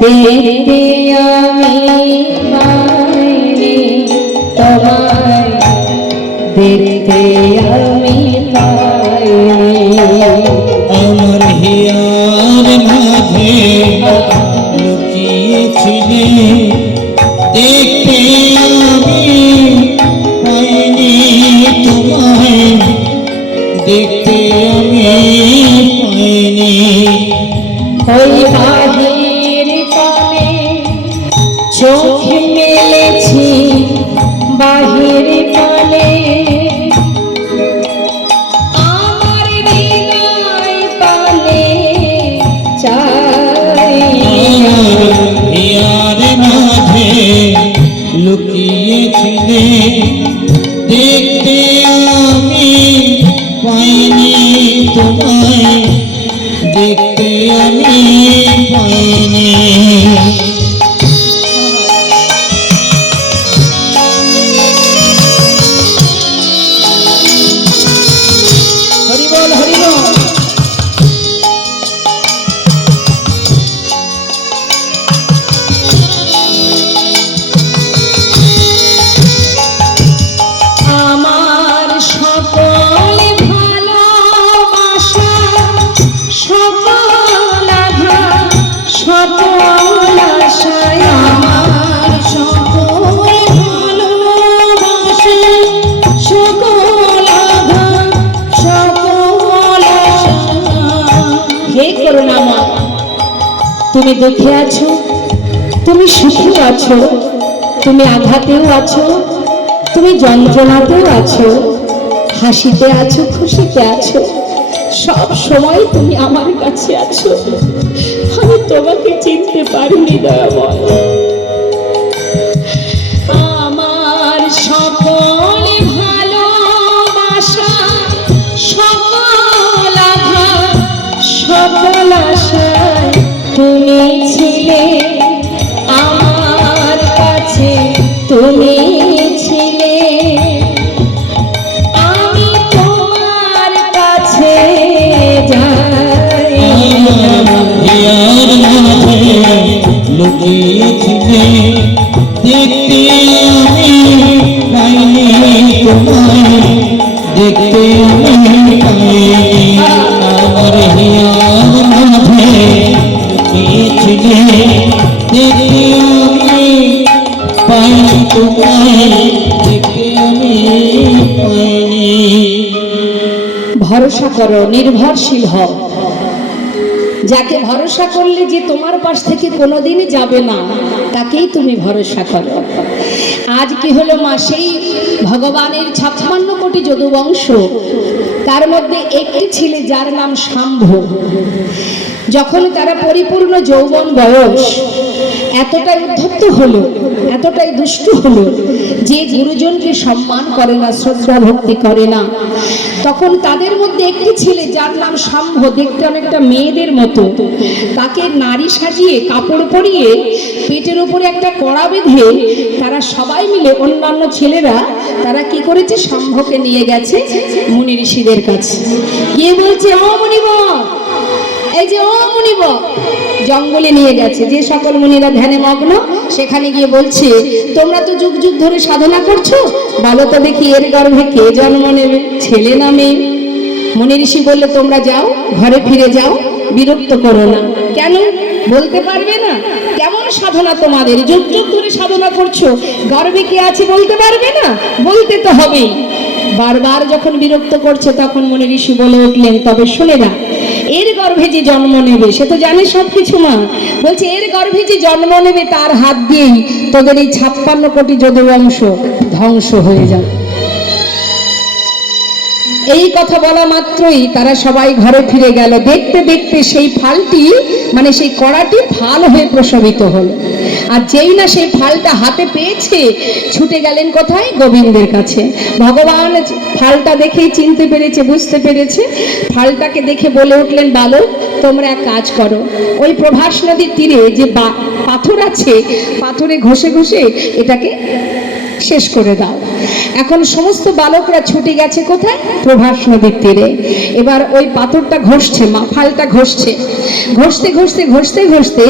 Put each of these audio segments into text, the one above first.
দেখতে আমি পাইনি তোমায়, দেখতে আমি পাইনি। আমার হিয়ার মাঝে লুকিয়েছিলে, দেখতে আমি পাইনি তোমায়, দেখতে আমি পাইনি। ওই বাহির পানে চোখ মেলেছি, বাহির পানে আমার হৃদয় পানে চাই। হিয়ার মাঝে লুকিয়েছিলে, দেখতে আমি পাইনি তোমায়, দেখতে আমি পাইনি। হরি বল, হরি বল। আমার সকল ভালোবাসা, সকল আঘা, সকল আশায়, আমার সকল ভালোবাসা, সকল আঘা, সকল আশা। হে করুণাময়, তুমি দুঃখে আছো, তুমি সুখেও আছো, তুমি আঘাতেও আছো, তুমি যন্ত্রণাতেও আছো, হাসিতে আছো, খুশিতে আছো, সব সময় তুমি আমার কাছে আছো। আমি তোমাকে চিনতে পারিনি দয়াময়। আমার সকল ভালোবাসা, সকল আঘা, সকল আশায় তুমি ছিলে আমার কাছে, তুমি ছিলে। আমি তোমার কাছে যাই। হিয়ার মাঝে লুকিয়েছিলে, দেখতে আমি পাইনি তোমায়, দেখতে আমি পাইনি। আমার হিয়ার মাঝে লুকিয়েছিলে, দেখতে আমি পাইনি তোমায়, দেখতে আমি পাইনি। ভরসা করো, নির্ভরশীল হও। যাকে ভরসা করলে যে তোমার পাশ থেকে কোনোদিনই যাবে না, তাকেই তুমি ভরসা করো। আজ কি হলো মা, সেই ভগবানের 56 কোটি যদুবংশ, তার মধ্যে একটি ছেলে যার নাম শাম্ভ। যখন তারা পরিপূর্ণ যৌবন বয়স, এতটাই উদ্ধত্ত হলো, এতটাই দুষ্ট হলো যে গুরুজনকে সম্মান করে না, শ্রদ্ধা ভক্তি করে না। তখন তাদের মধ্যে একটি ছেলে যার নাম শাম্ভ, দেখতে অনেকটা মেয়েদের মতো, তাকে নারী সাজিয়ে কাপড় পরিয়ে পেটের উপরে একটা কড়া বেঁধে তারা সবাই মিলে, অন্যান্য ছেলেরা, তারা কি করেছে, শাম্ভকে নিয়ে গেছে মুনি ঋষিদের কাছে। গিয়ে বলছে, ও মুনিবর, এই যে ও মুনিবর, জঙ্গলে নিয়ে গেছে। যে সকল মুনিরা ধ্যানে মগ্ন, সেখানে গিয়ে বলছে, তোমরা তো যুগ যুগ ধরে সাধনা করছো, বলো তো দেখি এর গর্ভে কে জন্ম নেবে, ছেলে না মেয়ে? মুনি ঋষি বললে, তোমরা যাও, ঘরে ফিরে যাও, বিরক্ত করো না। কেন বলতে পারবে না? কেমন সাধনা তোমাদের, যুগ যুগ ধরে সাধনা করছো, গর্ভে কে আছে বলতে পারবে না? বলতে তো হবেই। বারবার যখন বিরক্ত করছে, তখন মুনি ঋষি বলে উঠলেন, তবে শুনে না, এর গর্ভে যে জন্ম নেবে সে তো জানে সবকিছু মা। বলছে, এর গর্ভে যে জন্ম নেবে তার হাত দিয়েই তোদের এই 56 কোটি যদুবংশ ধ্বংস হয়ে যাবে। এই কথা বলা মাত্রই তারা সবাই ঘরে ফিরে গেল। দেখতে দেখতে সেই ফালটি, মানে সেই কড়াটি ফাল হয়ে প্রসবিত হলো। আর যেই না সেই ফালটা হাতে পেয়েছে, ছুটে গেলেন কোথায়? গোবিন্দের কাছে। ভগবান ফালটা দেখেই চিনতে পেরেছে, বুঝতে পেরেছে। ফালটাকে দেখে বলে উঠলেন, বালক, তোমরা এক কাজ করো, ওই প্রভাস নদীর তীরে যে পাথর আছে, পাথরে ঘষে ঘষে এটাকে শেষ করে দাও। এখন সমস্ত বালকরা ছুটে গেছে কোথায়? প্রভাস নদীর তীরে। এবার ওই পাথরটা ঘষছে, ফালটা ঘষছে, ঘষতে ঘষতে ঘষতে ঘষতে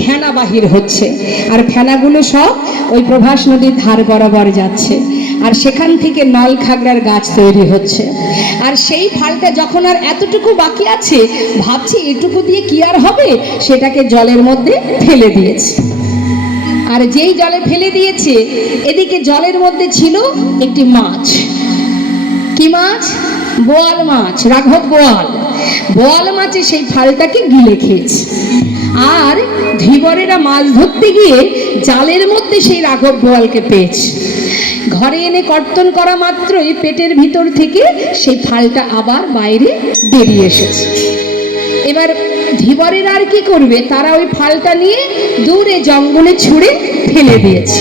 ফেনা বাহির হচ্ছে, আর ফেনাগুলো সব ওই প্রভাস নদীর ধার বরাবর যাচ্ছে, আর সেখান থেকে নল খাগড়ার গাছ তৈরি হচ্ছে। আর সেই ফালটা যখন আর এতটুকু বাকি আছে, ভাবছি এটুকু দিয়ে কি আর হবে, সেটাকে জলের মধ্যে ফেলে দিয়েছে। আর যেই জলে ফেলে দিয়েছে, এদিকে জলের মধ্যে ছিল একটি মাছ। কি মাছ? বোয়াল মাছ, রাঘব বোয়াল। বোয়াল মাছে সেই ফালটাকে গিলে খেয়েছে। আর ধীবরেরা মাছ ধরতে গিয়ে জালের মধ্যে সেই রাঘব বোয়ালকে পেয়েছে। ঘরে এনে কর্তন করা মাত্রই পেটের ভিতর থেকে সেই ফালটা আবার বাইরে বেরিয়ে এসেছে। এবার ধীবরেরা আর কি করবে, তারা ওই ফালটা নিয়ে দূরে জঙ্গলে ছুঁড়ে ফেলে দিয়েছে।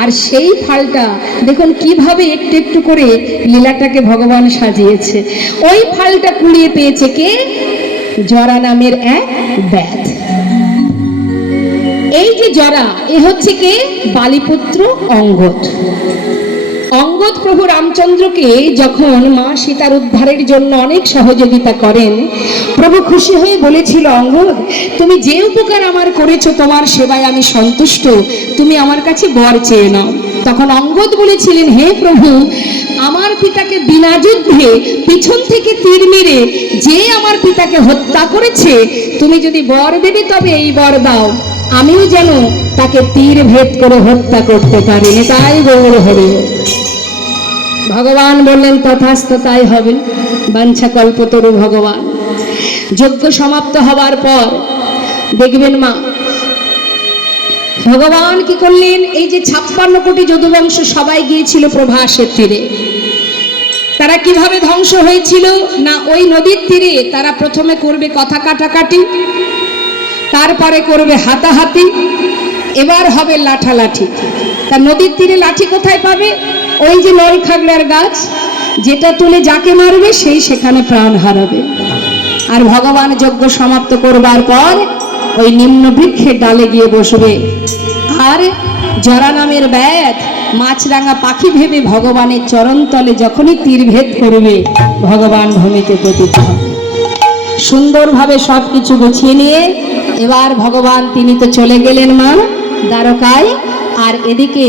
আর সেই ফালটা দেখুন কিভাবে একটু একটু করে লীলাটাকে ভগবান সাজিয়েছে। ওই ফালটা কুড়িয়ে পেয়েছে কে? জরা নামের এক ব্যাধ। এই যে জরা, এ হচ্ছে কে? বালিপুত্র অঙ্গদ। অঙ্গদ প্রভু রামচন্দ্রকে যখন মা সীতার উদ্ধারের জন্য অনেক সহযোগিতা করেন, প্রভু খুশি হয়ে বলেছিল, অঙ্গদ, তুমি যে উপকার আমার করেছো, তোমার সেবায় আমি সন্তুষ্ট, তুমি আমার কাছে বর চেয়ে নাও। তখন অঙ্গদ বলেছিলেন, হে প্রভু, আমার পিতাকে বিনা যুদ্ধে পিছন থেকে তীর মেরে যে আমার পিতাকে হত্যা করেছে, তুমি যদি বর দেবে তবে এই বর দাও, আমিও যেন তাকে তীর ভেদ করে হত্যা করতে পারি। তাই গৌর হরি। ভগবান বললেন, তথাস্তু, তাই হবে। বাঞ্ছা কল্পতরু ভগবান। যজ্ঞ সমাপ্ত হবার পর দেখবেন মা ভগবান কি করলেন, এই যে 56 কোটি যদুবংশ সবাই গিয়েছিল প্রভাসের তীরে। তারা কিভাবে ধ্বংস হয়েছিল না, ওই নদীর তীরে তারা প্রথমে করবে কথা কাটাকাটি, তারপরে করবে হাতাহাতি, এবার হবে লাঠালাঠি। তা নদীর তীরে লাঠি কোথায় পাবে? ওই যে নল খাগড়ার গাছ, যেটা তুলে যাকে মারবে সেই সেখানে প্রাণ হারাবে। আর ভগবান যজ্ঞ সমাপ্ত করবার পর ওই নিম্ন বৃক্ষের ডালে গিয়ে বসবে। আর জরা নামের ব্যাধ মাছরাঙা পাখি ভেবে ভগবানের চরণতলে যখনই তীর ভেদ করবে, ভগবান ভূমিতে পতিত হবে। সুন্দরভাবে সব কিছু গুছিয়ে নিয়ে এবার ভগবান তিনি তো চলে গেলেন মা দ্বারকায়। আর এদিকে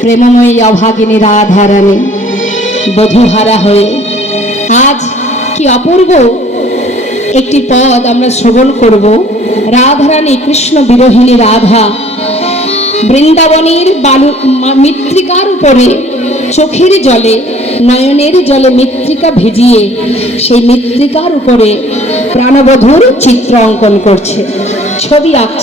প্রেমময়ী অভাগিনী রাধারানী বধূহারা হয়ে, আজ কি অপূর্ব একটি পদ আমরা শ্রবণ করব। রাধারানী, কৃষ্ণ বিরোহিনী রাধা, বৃন্দাবনের মৃত্তিকার উপরে চোখের জলে, নয়নের জলে মৃত্তিকা ভিজিয়ে সেই মৃত্তিকার উপরে প্রাণবধূর চিত্র অঙ্কন করছে, ছবি আঁকছে।